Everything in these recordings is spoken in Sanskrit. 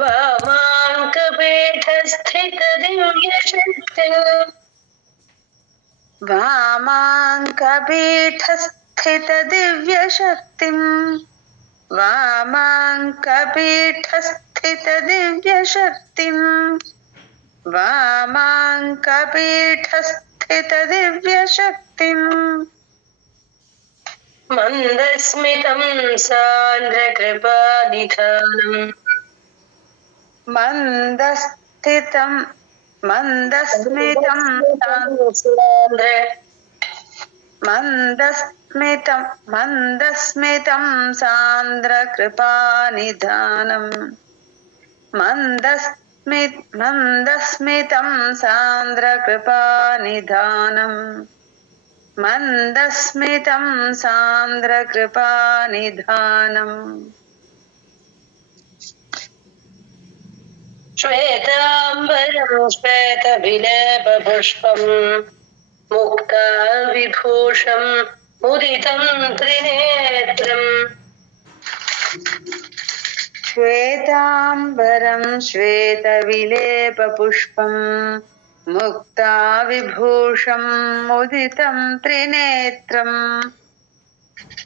वामाङ्कपीठस्थितदिव्यशक्तिम् वामाङ्कपीठस्थितदिव्यशक्तिम् वामाङ्कपीठस्थितदिव्यशक्तिम् मन्दस्मितं सान्द्रकृपानिधानम् मन्दस्मितं सान्द्रकृपानिधानम् मन्दस्मितं सान्द्रकृपानिधानम् मन्दस्मितं सान्द्रकृपानिधानम् श्वेताम्बरं श्वेतविलेपपुष्पम् मुक्ताविभूषम् उदितं त्रिनेत्रम् श्वेताम्बरं श्वेतविलेपपुष्पम् मुक्ताविभूषम् उदितं त्रिनेत्रम्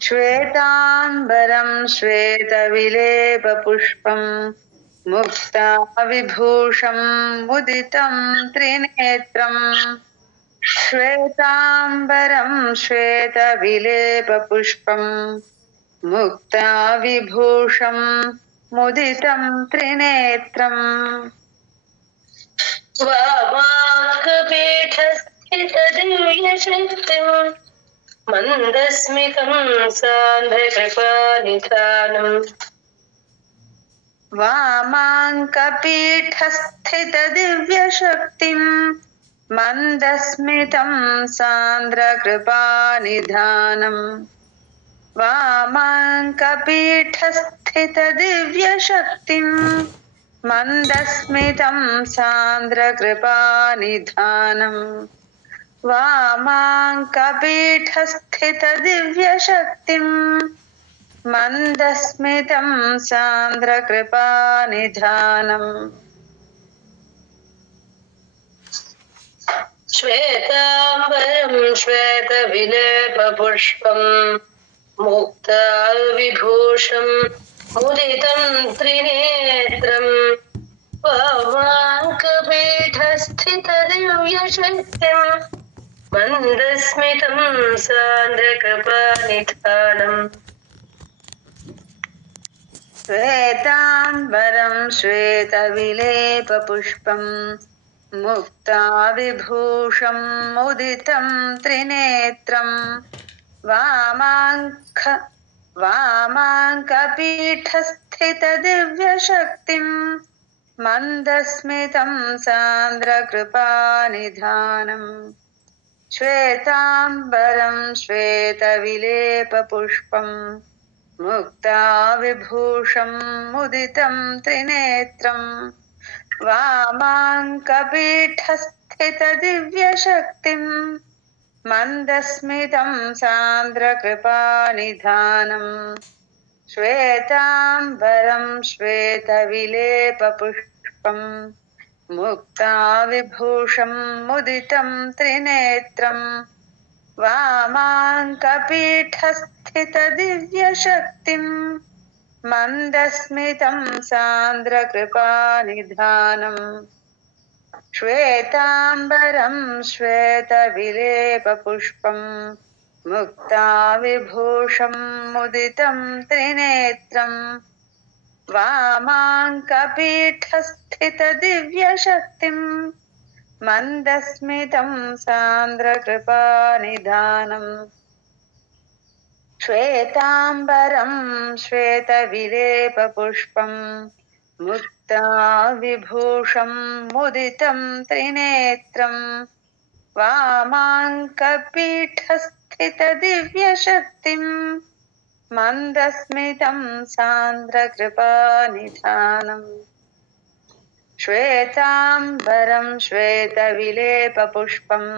श्वेताम्बरं श्वेतविलेपपुष्पम् मुक्ताविभूषम् उदितं त्रिनेत्रम् श्वेताम्बरं श्वेतविलेपपुष्पम् मुक्ताविभूषम् मुदितं त्रिनेत्रम् वामाङ्कपीठस्थितदिव्यशक्तिम् मन्दस्मितं सान्द्रकृपानिधानम् वामाङ्कपीठस्थितदिव्यशक्तिम् मन्दस्मितं सान्द्रकृपानिधानम् वामाङ्कपीठस्थितदिव्यशक्तिम् मन्दस्मितं सान्द्रकृपानिधानम् वामाङ्कपीठस्थितदिव्यशक्तिम् मन्दस्मितं सान्द्रकृपानिधानम् श्वेताम्बरं श्वेतविलेपपुष्पम् मुक्ताविभूषम् उदितं त्रिनेत्रम् वामाङ्कपीठस्थितदिव्यशक्तिम् मन्दस्मितं सान्द्रकृपानिधानम् श्वेताम्बरं श्वेतविलेपपुष्पम् मुक्ताविभूषम् उदितं त्रिनेत्रम् वामाङ्कपीठस्थितदिव्यशक्तिम् मन्दस्मितं सान्द्रकृपानिधानम् श्वेताम्बरं श्वेतविलेपपुष्पम् मुक्ताविभूषम् उदितं त्रिनेत्रम् वामाङ्कपीठस्थितदिव्यशक्तिम् मन्दस्मितं सान्द्रकृपानिधानम् श्वेताम्बरं श्वेतविलेपपुष्पम् मुक्ताविभूषम् उदितं त्रिनेत्रम् वामाङ्कपीठस्थितदिव्यशक्तिम् मन्दस्मितं सान्द्रकृपानिधानम् श्वेताम्बरं श्वेतविलेपपुष्पम् मुक्ताविभूषम् उदितं त्रिनेत्रम् वामाङ्कपीठस्थितदिव्यशक्तिम् मन्दस्मितं सान्द्रकृपानिधानम् श्वेताम्बरं श्वेतविलेपपुष्पम् मुक्ताविभूषम् उदितं त्रिनेत्रम् वामाङ्कपीठस्थितदिव्यशक्तिम् मन्दस्मितं सान्द्रकृपानिधानम् श्वेताम्बरं श्वेतविलेपपुष्पम्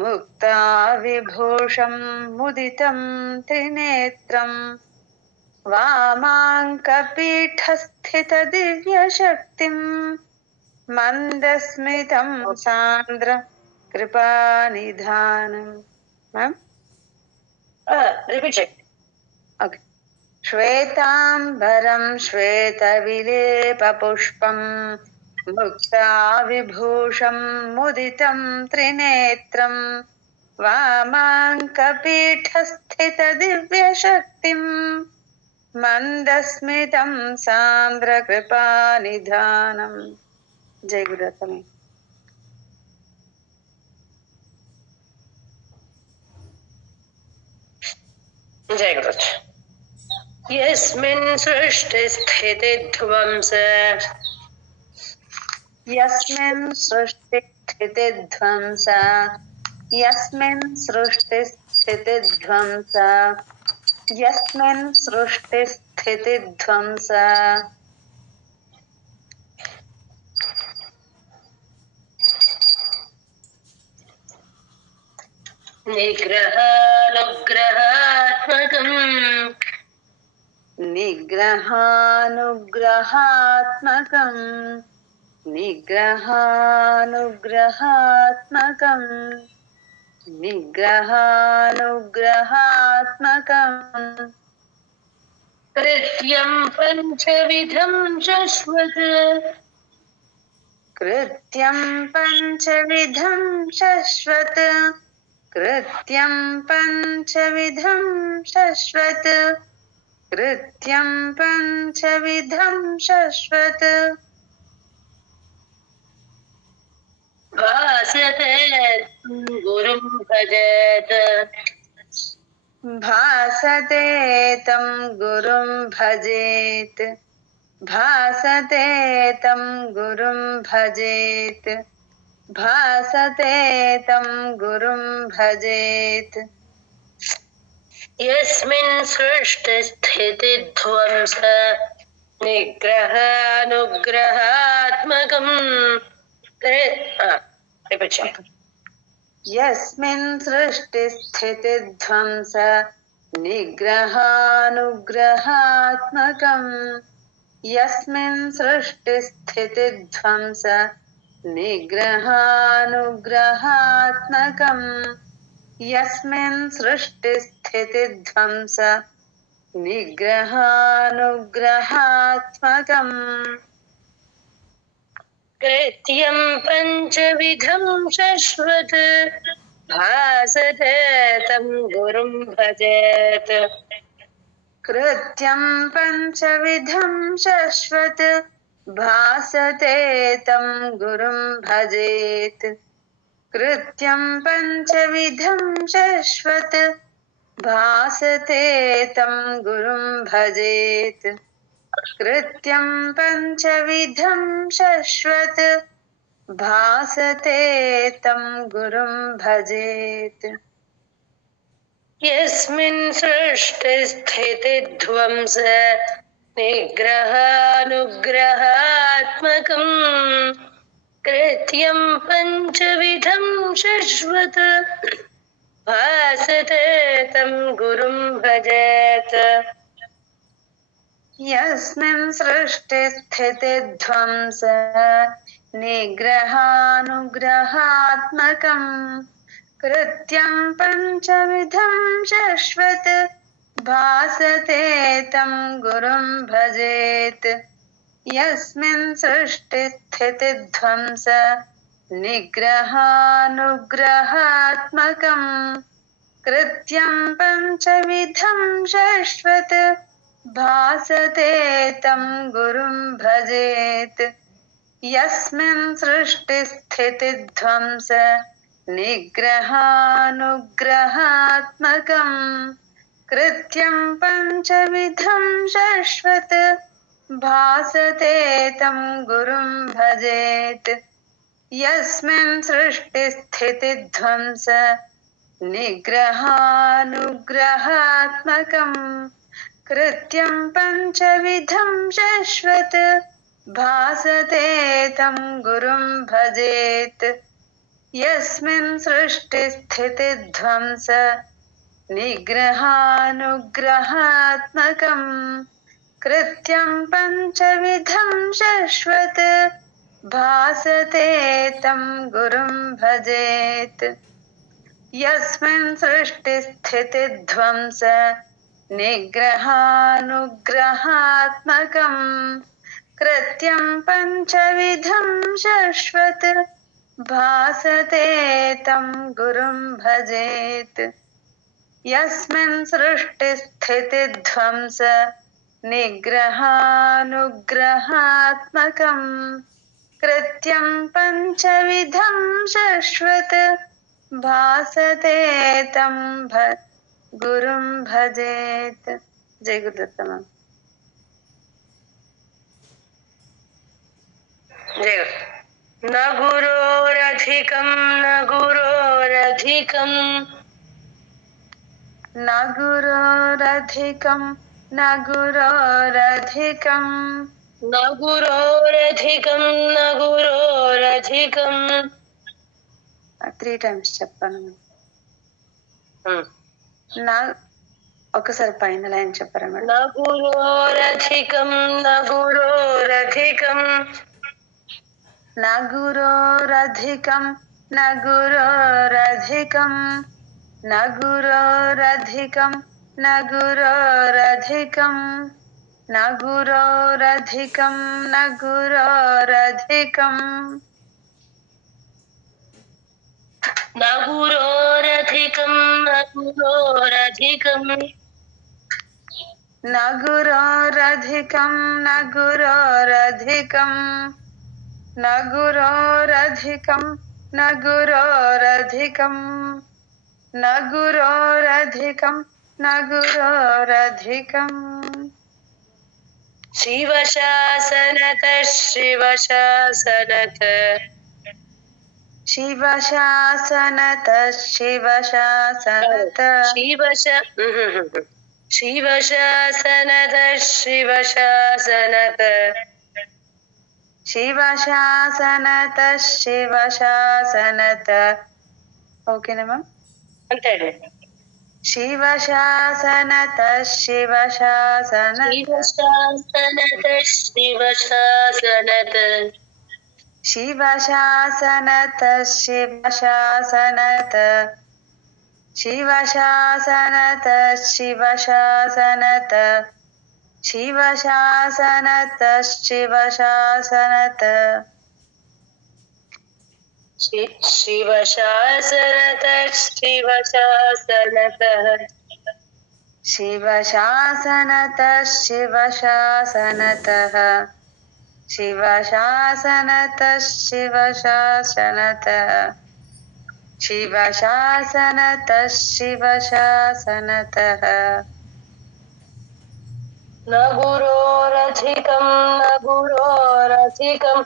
मुक्ताविभूषम् उदितं त्रिनेत्रम् वामाङ्कपीठस्थितदिव्यशक्तिम् मन्दस्मितं सान्द्र कृपानिधानम्. Ma'am? Repeat it. Okay. श्वेताम्बरं श्वेतविलेपपुष्पम् मुक्ताविभूषं मुदितं त्रिनेत्रम् वामाङ्कपीठस्थितदिव्यशक्तिम् मन्दस्मितं सान्द्रकृपानिधानम्. जय गुरुदत्तमे. जय गुरुदेव. यस्मिन् सृष्टिस्थितिध्वंस यस्मिन् सृष्टिस्थितिध्वंस यस्मिन् सृष्टिस्थितिध्वंस यस्मिन् सृष्टिस्थितिध्वंस निग्रहानुग्रहात्मकम् निग्रहानुग्रहात्मकम् निग्रहानुग्रहात्मकम् निग्रहानुग्रहात्मकम् कृत्यं पञ्चविधं शश्वत् कृत्यं पञ्चविधं शश्वत् कृत्यं पञ्चविधं शश्वत् कृत्यं पञ्चविधं शश्वत् भासते गुरुं भजेत भासते तं गुरुं भजेत् भासते तं गुरुं भजेत् भासते तं गुरुं भजेत् यस्मिन् सृष्टिस्थितिध्वंस निग्रहानुग्रहात्मकम् यस्मिन् सृष्टिस्थितिध्वंस निग्रहानुग्रहात्मकम् यस्मिन् सृष्टिस्थितिध्वंस निग्रहानुग्रहात्मकम् यस्मिन् सृष्टिस्थितिध्वंस निग्रहानुग्रहात्मकम् कृत्यं पञ्चविधं शश्वत् भासते तं गुरुं भजेत कृत्यं पञ्चविधं शश्वत् भासते तं गुरुं भजेत् कृत्यं पञ्चविधं शश्वत् भासते तं गुरुं भजेत् कृत्यं पञ्चविधं शश्वत् भासते तं गुरुं भजेत् यस्मिन् सृष्टिस्थितिध्वंस निग्रहानुग्रहात्मकम् कृत्यं पञ्चविधं शश्वत् भासते तं गुरुं भजेत यस्मिन् सृष्टिस्थितिध्वंस निग्रहानुग्रहात्मकम् कृत्यं पञ्चविधं शश्वत् भासते तं गुरुं भजेत् यस्मिन् सृष्टिस्थितिध्वंस निग्रहानुग्रहात्मकम् कृत्यं पञ्चविधं शश्वत् भासते तं गुरुं भजेत् यस्मिन् सृष्टिस्थितिध्वंस निग्रहानुग्रहात्मकम् कृत्यं पञ्चविधं शश्वत् भासते तं गुरुं भजेत् यस्मिन् सृष्टिस्थितिध्वंस निग्रहानुग्रहात्मकम् कृत्यं पञ्चविधं शश्वत् भासते तं गुरुं भजेत् यस्मिन् सृष्टिस्थितिध्वंस निग्रहानुग्रहात्मकं कृत्यं पञ्चविधं शश्वत् भासते तं गुरुं भजेत् यस्मिन् सृष्टिस्थितिध्वंस निग्रहानुग्रहात्मकं कृत्यं पञ्चविधं शश्वत् भासते तं गुरुं भजेत् यस्मिन् सृष्टिस्थितिध्वंस निग्रहानुग्रहात्मकं कृत्यं पञ्चविधं शश्वत् भासते तं गुरुं भजेत्। जय गुरुदत्त मैम। जय न गुरोरधिकं न गुरोरधिकं न गुरोरधिकं न गुरोरधिकं न गुरोरधिकं न गुरोरधिकं 3 times చెప్పాను. నా ఒకసారి పైన లైన్ చెప్పరా మేడం? न गुरोरधिकं न गुरोरधिकं न गुरोरधिकं न गुरोरधिकं न गुरोरधिकं न गुरोरधिकं न गुरोरधिकं न गुरोरधिकं न गुरोरधिकं न गुरोरधिकं न गुरोरधिकं न गुरोरधिकं न गुरोरधिकं न गुरोरधिकं न गुरोरधिकं न गुरोरधिकं शिवशासनत शिवशासनत शिवशासनत शिवशासनत शिवशासनत शिवशासनत शिवशासनत शिवशासनत ఓకేనా మ్యామ్? అంతే शिवशासनत शिवशासनत शिवशासनत शिवशासनत शिवशासनत शिवशासनत शिवशासनत शिवशासनत शिवशासनत शिवशासनत शिवशासनत शिवशासनत शिवशासनत शिवशासनतः शिवशासनत शिवशासनतः शिवशासनत शिवशासनतः न गुरोरधिकं न गुरोरधिकं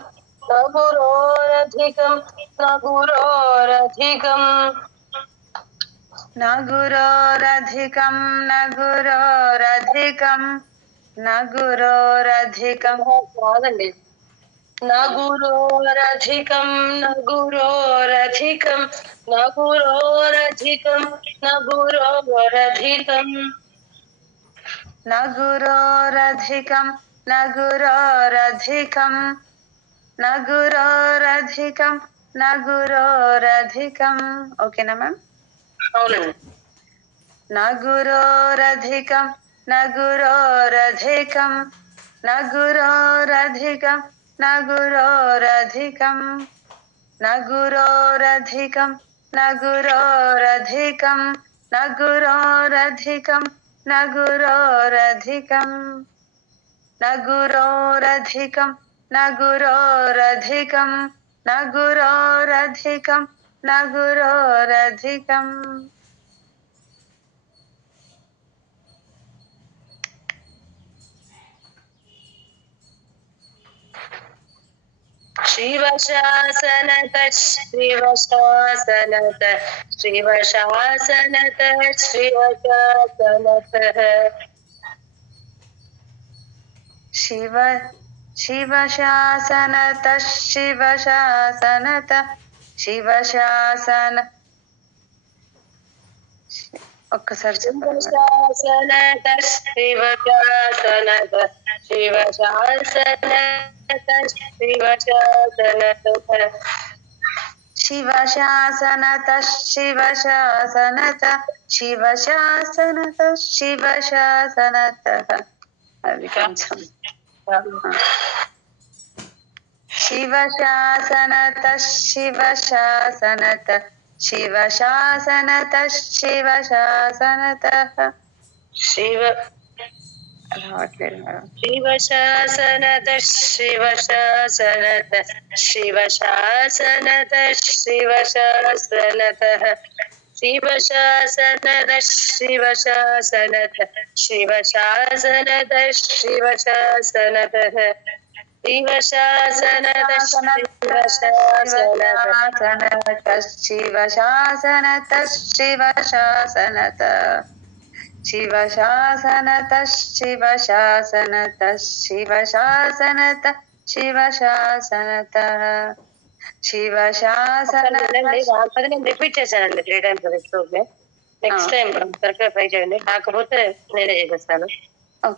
न गुरोरधिकं न गुरोरधिकं न गुरोरधिकं न गुरोरधिकं न गुरोरधिकं కాదండి न गुरोरधिकं न गुरोरधिकं न गुरोरधिकं न गुरोरधिकं न गुरोरधिकं न गुरोरधिकं न गुरोरधिकं न गुरोरधिकं ఓకేనా మ్యామ్? అవునండి न गुरोरधिकं न गुरोरधिकं न गुरोरधिकं न गुरोरधिकं न गुरोरधिकं न गुरोरधिकं न गुरोरधिकं न गुरोरधिकं न गुरोरधिकं न गुरोरधिकं न गुरोरधिकं न गुरोरधिकं शिवशासनत शिवशासनत शिवशासनत शिवशासनतः शिव शिवशासनत शिवशासनत शिवशासन ఒక్కసారి చెప్పండి మేడం. శివశాసనత శివశాసనత శివశాసనత శివశాసనత శివశాసనత శివశాసనత శివశాసనత అది కొంచెం శివశాసనత శివశాసనత శివశాసనత శివశాసనత శివ రావట్లేదు మేడం. శివశాసనత శివశాసనత శివశాసనత శివశాసనత శివశాసనత శివశాసనత శివశాసనత శివశాసనత శివశాసనత శివశాసనత శివశాసనత శివశాసనత శివశాసనత శివశాసనత శివశాసనత శివశాసనత అది నేను రిపీట్ చేశానండి 3 times నెక్స్ట్ టైం కరెక్ట్ గా ట్రై చేయండి, కాకపోతే నేనే చేసేస్తాను.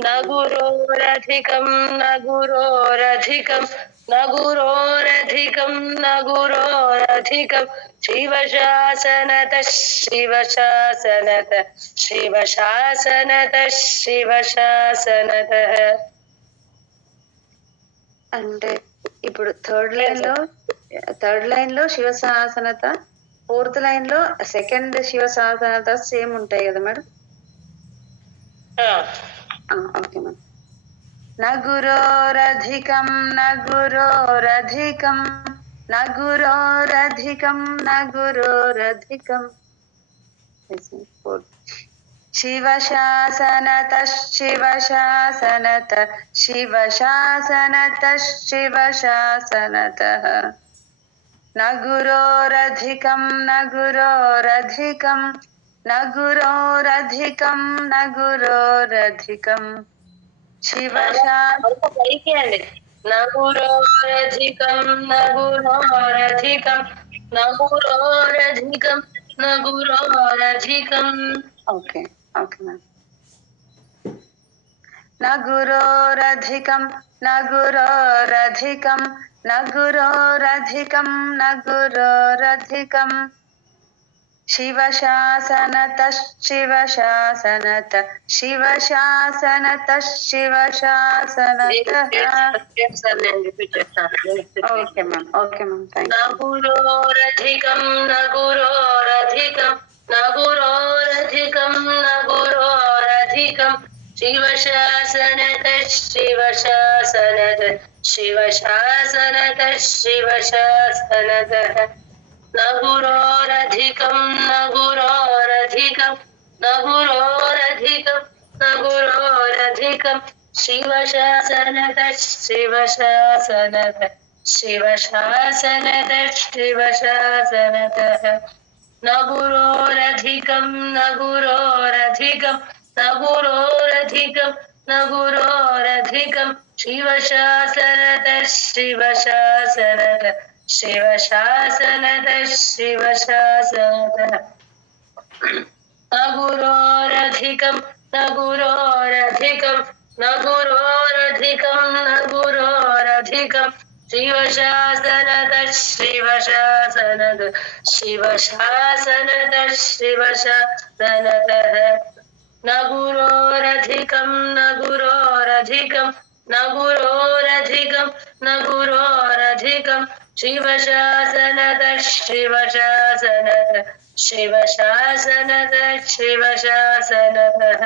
నగురోరధికం నగురోరధికం నగురోరధికం నగురోరధికం శివశాసనత శివశాసనత శివశాసనత శివశాసనత. అంటే ఇప్పుడు థర్డ్ లైన్ లో శివశాసనత, ఫోర్త్ లైన్ లో సెకండ్ శివశాసనత సేమ్ ఉంటాయి కదా మేడం? Okay madam. నగురోరధికం నగురోరధికం నగురోరధికం నగురోరధికం శివశాసనత శివశాసనత శివశాసనత శివశాసనత నగురోరధికం నగురోరధికం నగురోరధికం నగురోరధికం శివశాసనధికం నగురోరధికం నగురోరధికం నగురోరధికం నగురోరధికం. Okay okay ma'am. నగురోరధికం నగురోరధికం నగురోరధికం నగురోరధికం శివశాసనత శివశాసనత శివశాసనత శివశాసనత. Okay ma'am okay ma'am thank you. నగురోరధికం నగురోరధికం నగురోరధికం నగురోరధికం శివశాసనత శివశాసనత శివశాసనత శివశాసనత నగురోరధికం నగురోరధికం నగురోరధికం నగురోరధికం శివశాసనత శివశాసనత శివశాసనత శివశాసనత నగురోరధికం నగురోరధికం నగురోరధికం నగురోరధికం శివశాసనత శివశాసనత శివశాసనత శివశాసనత నగురోరధికం నగురోరధికం నగురోరధికం నగురోరధికం శివశాసనత శివశాసనత శివశాసనత శివశాసనత నగురోరధికం నగురోరధికం నగురోరధికం నగురోరధికం శివశాసనత శివశాసనత శివశాసనత శివశాసనత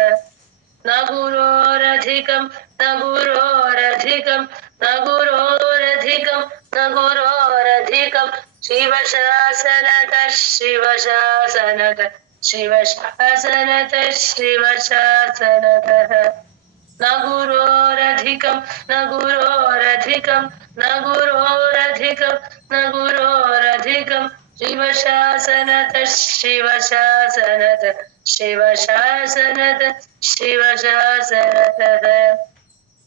నగురోరధికం నగురోరధికం నగురోరధికం నగురోరధికం శివశాసనత శివశాసనత శివశాసనత శివశాసనత నగురోరధికం నగురోరధికం నగురోరధికం నగురోరధికం శివశాసనత శివశాసనత శివశాసనత శివశాసనత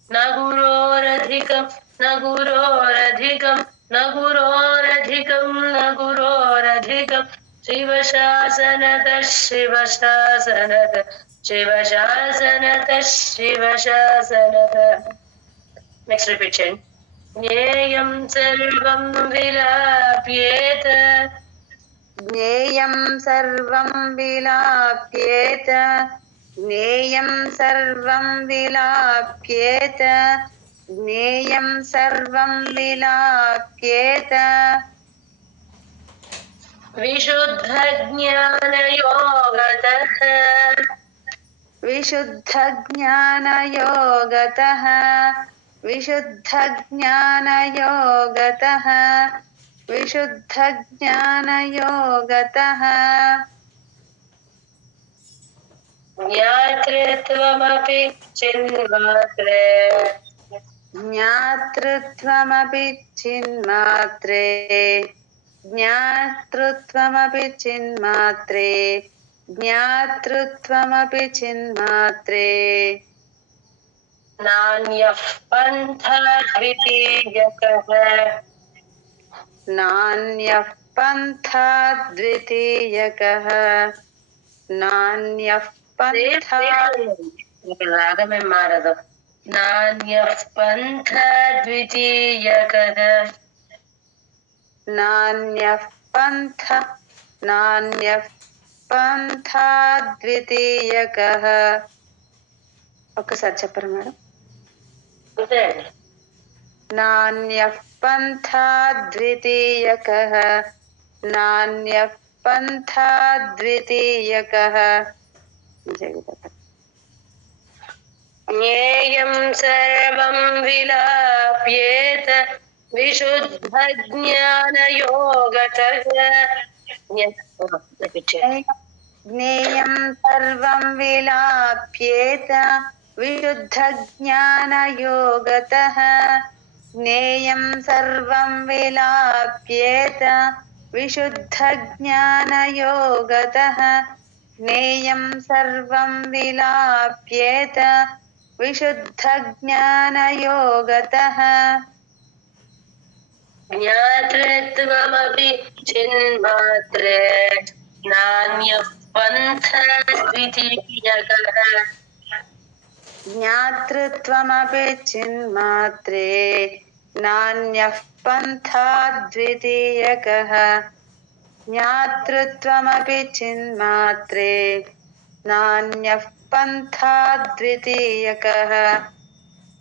నగురోరధికం నగురోరధికం నగురోరధికం నగురోరధికం शिवशासनतः शिवशासनतः शिवशासनतः शिवशासनतः. Next repetition. ज्ञेयं सर्वं विलाप्येत ज्ञेयं सर्वं विलाप्येत ज्ञेयं सर्वं विलाप्येत ज्ञेयं सर्वं विलाप्येत विशुद्धज्ञानयोगतः विशुद्धज्ञानयोगतः विशुद्धज्ञानयोगतः विशुद्धज्ञानयोगतः ज्ञातृत्वमपि चिन्मात्रे ज्ञातृत्वमपि चिन्मात्रे ज्ञातृत्वमपि चिन्मात्रे ज्ञातृत्वमपि चिन्मात्रे नान्यः पन्थः द्वितीयकः नान्यः पन्था द्वितीयकः नान्यः पन्था रागमे मारदो नान्यः पन्थः द्वितीयकः नान्यः पन्था ద్వితీయకః ఒక్కసారి చెప్పరా మేడం నాన్యః పంథా ద్వితీయకః నాన్యః పంథా ద్వితీయకః ज्ञेयं सर्वं विलाप्येत विशुद्धज्ञानयोगतः ज्ञेयं सर्वं विलाप्येत विशुद्धज्ञानयोगतः ज्ञेयं सर्वं विलाप्येत विशुद्धज्ञानयोगतः ज्ञेयं सर्वं विलाप्येत विशुद्धज्ञानयोगतः ज्ञातृत्वमपि चिन्मात्रे नान्यः पन्थः द्वितीयकः ज्ञातृत्वमपि चिन्मात्रे नान्यः पन्था द्वितीयकः ज्ञातृत्वमपि चिन्मात्रे नान्यः पन्था द्वितीयकः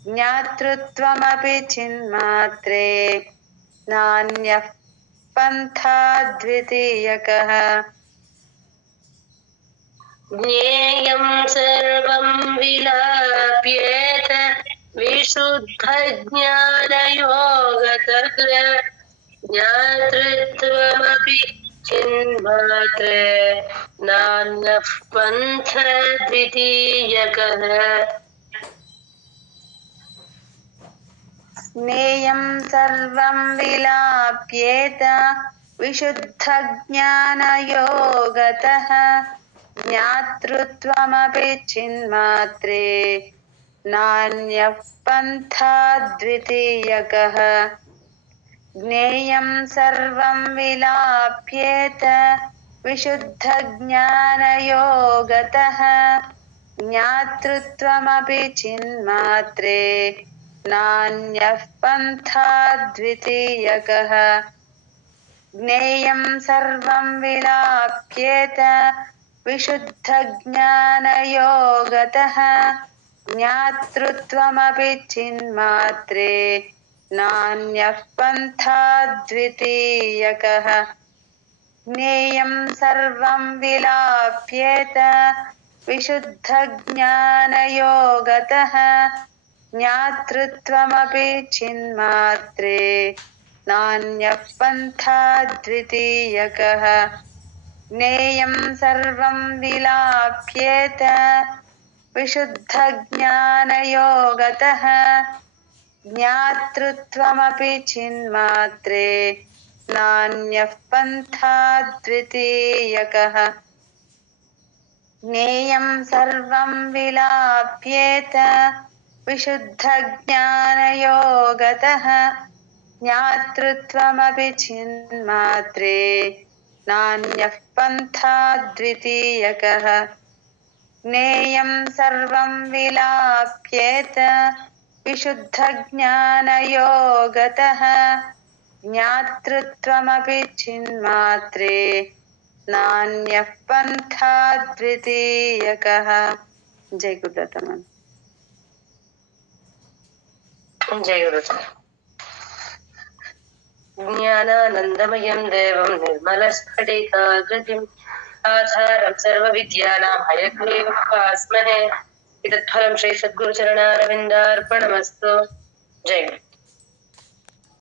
ज्ञातृत्वमपि चिन्मात्रे नान्यः पन्था द्वितीयकः ज्ञेयं सर्वं विलाप्येत विशुद्धज्ञानयोगतः ज्ञातृत्वमपि चिन्मात्रे नान्यः पन्थः द्वितीयकः ज्ञेयं सर्वं विलाप्येत विशुद्धज्ञानयोगतः ज्ञातृत्वमपि चिन्मात्रे नान्यः पन्था द्वितीयकः ज्ञेयं सर्वं विलाप्येत विशुद्धज्ञानयोगतः ज्ञातृत्वमपि चिन्मात्रे नान्यः पन्था द्वितीयकः ज्ञेयं सर्वं विलाप्येत विशुद्धज्ञानयोगतः ज्ञातृत्वमपि चिन्मात्रे नान्यः पन्था द्वितीयकः ज्ञेयं सर्वं विलाप्येत विशुद्धज्ञानयोगतः ज्ञातृत्वमपि चिन्मात्रे नान्यः पन्था द्वितीयकः ज्ञेयं सर्वं विलाप्येत विशुद्धज्ञानयोगतः ज्ञातृत्वमपि चिन्मात्रे नान्यः पन्था द्वितीयकः ज्ञेयं सर्वं विलाप्येत विशुद्धज्ञानयोगतः ज्ञातृत्वमपि चिन्मात्रे नान्यः पन्था द्वितीयकः ज्ञेयं सर्वं विलाप्येत विशुद्धज्ञानयोगतः ज्ञातृत्वमपि चिन्मात्रे नान्यः पन्था द्वितीयकः। जय गुरुदत्त मैम। जय गुरु। ज्ञानानन्दमयं देवं निर्मलस्फटिकाकृतिम् आधारं सर्वविद्यानां हयग्रीवमुपास्महे। इतत्फलं श्री सद्गुरुचरणारविन्दार्पणमस्तु। जय गुरु।